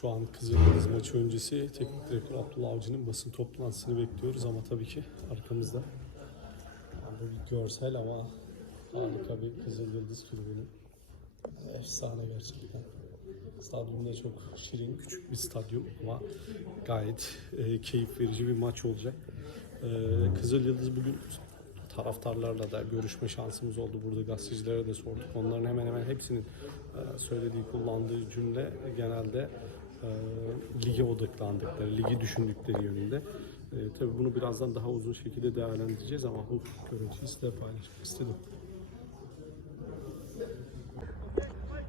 Şu an Kızılyıldız maçı öncesi teknik direktör Abdullah Avcı'nın basın toplantısını bekliyoruz ama tabii ki arkamızda bu bir görsel ama harika bir Kızılyıldız tribünü. Yani efsane gerçekten. Stadyumda çok şirin, küçük bir stadyum ama gayet e, keyif verici bir maç olacak. E, Kızılyıldız bugün taraftarlarla da görüşme şansımız oldu. Burada gazetecilere de sorduk. Onların hemen hemen hepsinin e, söylediği, kullandığı cümle genelde lige odaklandıkları, ligi düşündükleri yönünde. E, tabii bunu birazdan daha uzun şekilde değerlendireceğiz ama bu görüntüyü size paylaşmak istedim.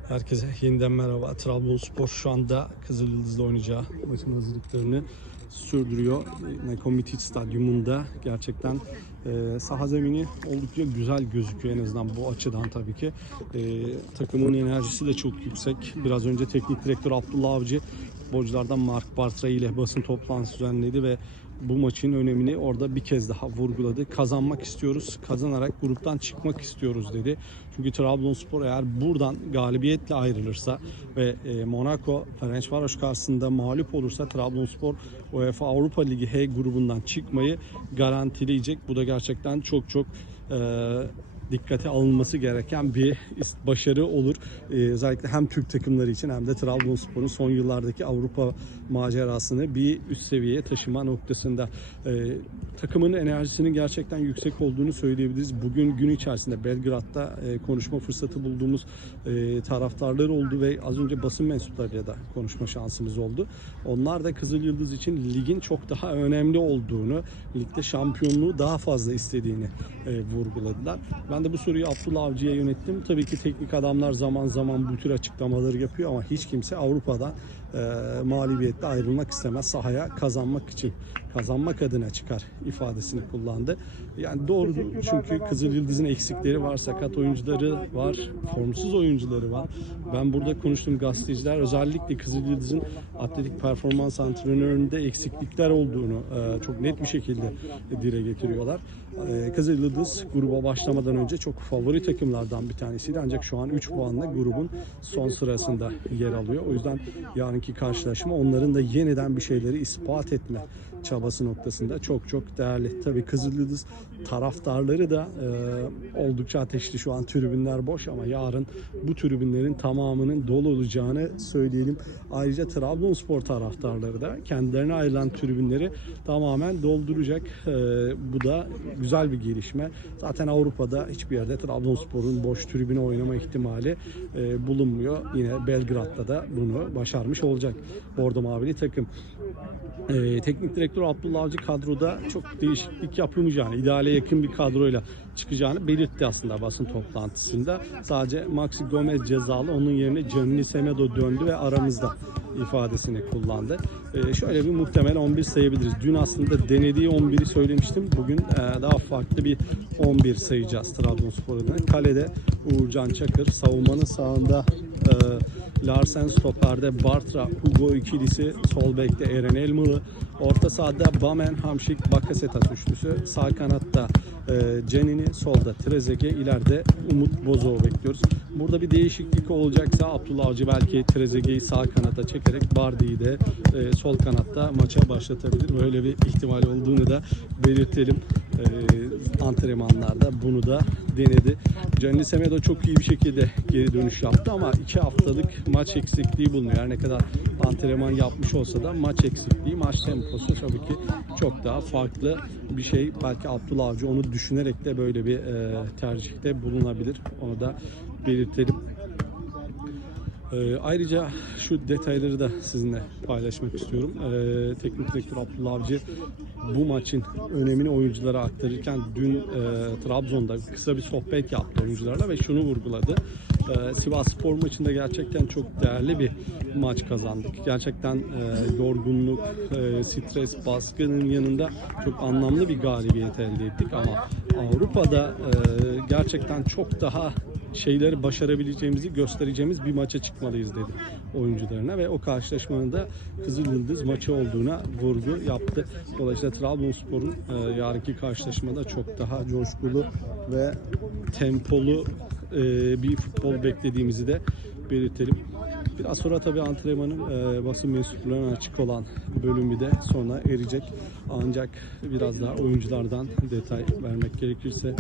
Herkese yeniden merhaba. Trabzonspor şu anda Kızılyıldız'da oynayacağı maçın hazırlıklarını sürdürüyor. Nekomitic Stadyumunda gerçekten e, saha zemini oldukça güzel gözüküyor en azından bu açıdan tabii ki. E, takımın enerjisi de çok yüksek. Biraz önce teknik direktör Abdullah Avcı futbolculardan Mark Bartra ile basın toplantısı düzenledi ve bu maçın önemini orada bir kez daha vurguladı. Kazanmak istiyoruz, kazanarak gruptan çıkmak istiyoruz dedi. Çünkü Trabzonspor eğer buradan galibiyetle ayrılırsa ve e, Monaco Ferencvaros karşısında mağlup olursa Trabzonspor UEFA Avrupa Ligi H grubundan çıkmayı garantileyecek. Bu da gerçekten çok çok e, dikkate alınması gereken bir başarı olur. Ee, özellikle hem Türk takımları için hem de Trabzonspor'un son yıllardaki Avrupa macerasını bir üst seviyeye taşıma noktasında. Ee, takımın enerjisinin gerçekten yüksek olduğunu söyleyebiliriz. Bugün gün içerisinde Belgrad'da e, konuşma fırsatı bulduğumuz e, taraftarlar oldu ve az önce basın mensuplarıyla da konuşma şansımız oldu. Onlar da Kızıl Yıldız için ligin çok daha önemli olduğunu, ligde şampiyonluğu daha fazla istediğini e, vurguladılar. Ben de bu soruyu Abdullah Avcı'ya yönettim. Tabii ki teknik adamlar zaman zaman bu tür açıklamaları yapıyor ama hiç kimse Avrupa'dan e, mağlubiyetle ayrılmak istemez. Sahaya kazanmak için, kazanmak adına çıkar ifadesini kullandı. Yani doğru çünkü Kızıl Yıldız'ın eksikleri var, sakat oyuncuları var, formsuz oyuncuları var. Ben burada konuştuğum gazeteciler özellikle Kızıl Yıldız'ın atletik performans antrenöründe eksiklikler olduğunu e, çok net bir şekilde dile getiriyorlar. E, Kızıl Yıldız gruba başlamadan önce çok favori takımlardan bir tanesiydi ancak şu an 3 puanla grubun son sırasında yer alıyor. O yüzden yarınki karşılaşma onların da yeniden bir şeyleri ispat etme çabası noktasında çok çok değerli. Tabii Kızıl Yıldız taraftarları da e, oldukça ateşli şu an tribünler boş ama yarın bu tribünlerin tamamının dolu olacağını söyleyelim. Ayrıca Trabzonspor taraftarları da kendilerine ayrılan tribünleri tamamen dolduracak. E, bu da güzel bir gelişme. Zaten Avrupa'da hiçbir yerde Trabzonspor'un boş tribüne oynama ihtimali e, bulunmuyor. Yine Belgrad'da da bunu başarmış olacak Bordo Mavili takım. E, teknik direktör Abdullah Avcı kadroda çok değişiklik yapılmayacağını, ideale yakın bir kadroyla çıkacağını belirtti aslında basın toplantısında. Sadece Maxi Gomez cezalı, onun yerine Gianni Semedo döndü ve aramızda ifadesini kullandı. E, şöyle bir muhtemel 11 sayabiliriz. Dün aslında denediği 11'i söylemiştim. Bugün e, daha farklı bir 11 sayacağız Trabzonspor. Kalede Uğurcan Çakır, savunmanın sağında e, Larsen stoperde Bartra, Hugo ikilisi, sol bekte Eren Elmalı, orta sahada Bamen, Hamşik, Bakasetas üçlüsü, sağ kanatta e, Cenini, solda Trezeguet, ileride Umut Bozok'u bekliyoruz. Burada bir değişiklik olacaksa Abdullah Avcı belki Trezeguet'i sağ kanata çekerek Bardi'yi de e, sol kanatta maça başlatabilir. Böyle bir ihtimal olduğunu da belirtelim. E, antrenmanlarda bunu da denedi. Gianni Semedo çok iyi bir şekilde geri dönüş yaptı ama iki haftalık maç eksikliği bulunuyor. Her ne kadar antrenman yapmış olsa da maç eksikliği, maç temposu tabii ki çok daha farklı bir şey. Belki Abdullah Avcı onu düşünerek de böyle bir e, tercihte bulunabilir. Onu da belirtelim. Ee, ayrıca şu detayları da sizinle paylaşmak istiyorum. Ee, teknik direktör Abdullah Avcı bu maçın önemini oyunculara aktarırken dün e, Trabzon'da kısa bir sohbet yaptı oyuncularla ve şunu vurguladı. Ee, Sivas Spor maçında gerçekten çok değerli bir maç kazandık. Gerçekten e, yorgunluk, e, stres, baskının yanında çok anlamlı bir galibiyet elde ettik ama Avrupa'da e, gerçekten çok daha şeyleri başarabileceğimizi göstereceğimiz bir maça çıkmalıyız dedi oyuncularına ve o karşılaşmanın da Kızıl Yıldız maçı olduğuna vurgu yaptı. Dolayısıyla Trabzonspor'un e, yarınki karşılaşmada çok daha coşkulu ve tempolu e, bir futbol beklediğimizi de belirtelim. Biraz sonra tabii antrenmanın e, basın mensuplarına açık olan bölümü de sona erecek. Ancak biraz daha oyunculardan detay vermek gerekirse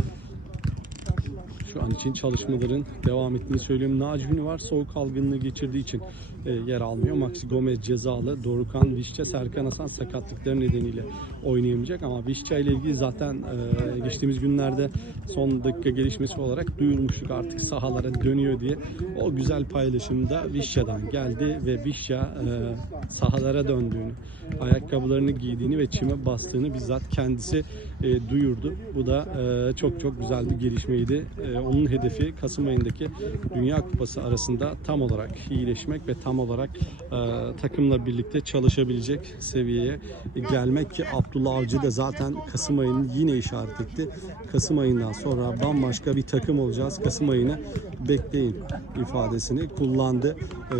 şu an için çalışmaların devam ettiğini söyleyeyim. Naci Ünlü var. Soğuk algınlığı geçirdiği için e, yer almıyor. Maxi Gomez cezalı. Dorukan Vişça, Serkan Hasan sakatlıkları nedeniyle oynayamayacak. Ama Vişça ile ilgili zaten e, geçtiğimiz günlerde son dakika gelişmesi olarak duyurmuştuk artık sahalara dönüyor diye. O güzel paylaşımda Vişça'dan geldi ve Vişça e, sahalara döndüğünü, ayakkabılarını giydiğini ve çime bastığını bizzat kendisi e, duyurdu. Bu da e, çok çok güzel bir gelişmeydi. E, onun hedefi Kasım ayındaki Dünya Kupası arasında tam olarak iyileşmek ve tam olarak e, takımla birlikte çalışabilecek seviyeye gelmek ki Abdullah Avcı da zaten Kasım ayını yine işaret etti. Kasım ayından sonra bambaşka bir takım olacağız. Kasım ayını bekleyin ifadesini kullandı. E,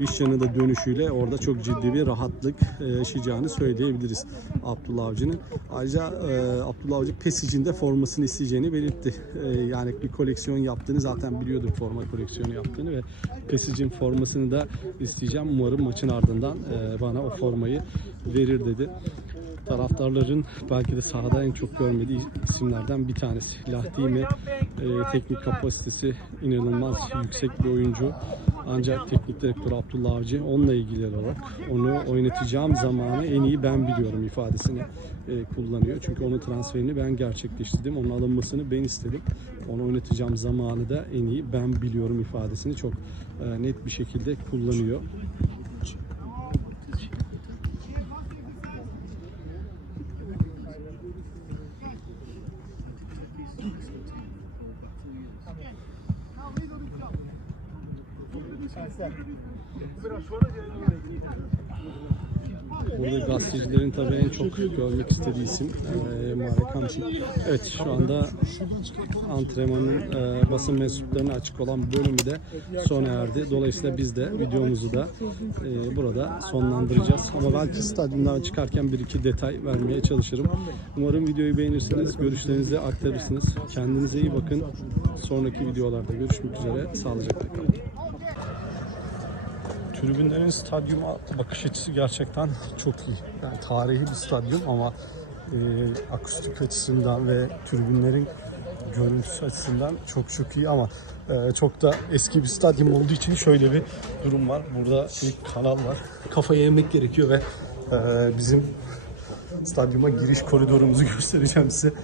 Vişça'nın da dönüşüyle orada çok ciddi bir rahatlık e, yaşayacağını söyleyebiliriz Abdullah Avcı'nın. Ayrıca e, Abdullah Avcı Pesic'in de formasını isteyeceğini belirtti. E, yani bir koleksiyon yaptığını zaten biliyordum forma koleksiyonu yaptığını ve Pesic'in formasını da isteyeceğim. Umarım maçın ardından e, bana o formayı verir dedi. Taraftarların belki de sahada en çok görmediği isimlerden bir tanesi. Lahdime e, teknik kapasitesi inanılmaz yüksek bir oyuncu. Ancak teknik direktör Abdullah Avcı onunla ilgili olarak onu oynatacağım zamanı en iyi ben biliyorum ifadesini e, kullanıyor. Çünkü onun transferini ben gerçekleştirdim. Onun alınmasını ben istedim. Onu oynatacağım zamanı da en iyi ben biliyorum ifadesini çok e, net bir şekilde kullanıyor. Burada gazetecilerin tabii en çok görmek istediği isim e, Marek Hamşik. Evet şu anda antrenmanın e, basın mensuplarına açık olan bölümü de sona erdi. Dolayısıyla biz de videomuzu da e, burada sonlandıracağız. Ama belki stadyumdan çıkarken bir iki detay vermeye çalışırım. Umarım videoyu beğenirsiniz, görüşlerinizi aktarırsınız. Kendinize iyi bakın. Sonraki videolarda görüşmek üzere. Sağlıcakla kalın. Tribünlerin stadyuma bakış açısı gerçekten çok iyi. Yani tarihi bir stadyum ama e, akustik açısından ve tribünlerin görüntüsü açısından çok çok iyi ama e, çok da eski bir stadyum olduğu için şöyle bir durum var. Burada bir kanal var. Kafayı yemek gerekiyor ve e, bizim stadyuma giriş koridorumuzu göstereceğim size.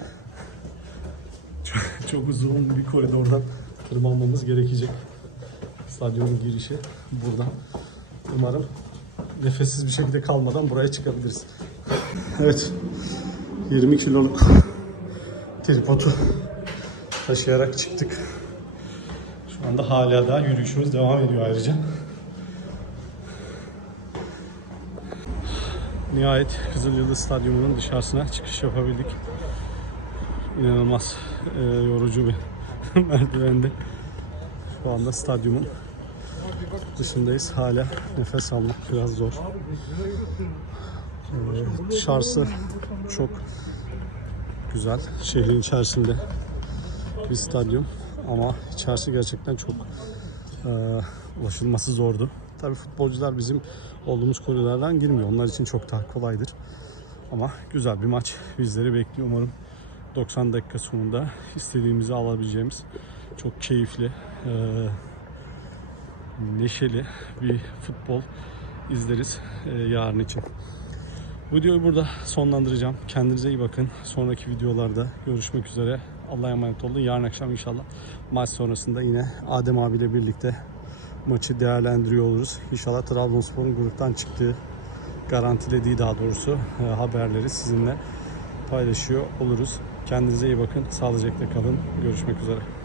Çok, çok uzun bir koridordan tırmanmamız gerekecek. Stadyumun girişi buradan. Umarım nefessiz bir şekilde kalmadan buraya çıkabiliriz. Evet. 20 kiloluk tripodu taşıyarak çıktık. Şu anda hala daha yürüyüşümüz devam ediyor ayrıca. Nihayet Kızıl Yıldız Stadyumu'nun dışarısına çıkış yapabildik. İnanılmaz e, yorucu bir merdivende. Şu anda stadyumun dışındayız. Hala nefes almak biraz zor. Ee, dışarısı çok güzel. Şehrin içerisinde bir stadyum ama içerisi gerçekten çok e, ulaşılması zordu. Tabii futbolcular bizim olduğumuz koridorlardan girmiyor. Onlar için çok daha kolaydır. Ama güzel bir maç bizleri bekliyor. Umarım 90 dakika sonunda istediğimizi alabileceğimiz çok keyifli, e, neşeli bir futbol izleriz e, yarın için. Videoyu burada sonlandıracağım. Kendinize iyi bakın. Sonraki videolarda görüşmek üzere. Allah'a emanet olun. Yarın akşam inşallah maç sonrasında yine Adem abiyle birlikte maçı değerlendiriyor oluruz. İnşallah Trabzonspor'un gruptan çıktığı, garantilediği daha doğrusu e, haberleri sizinle paylaşıyor oluruz. Kendinize iyi bakın. Sağlıcakla kalın. Görüşmek üzere.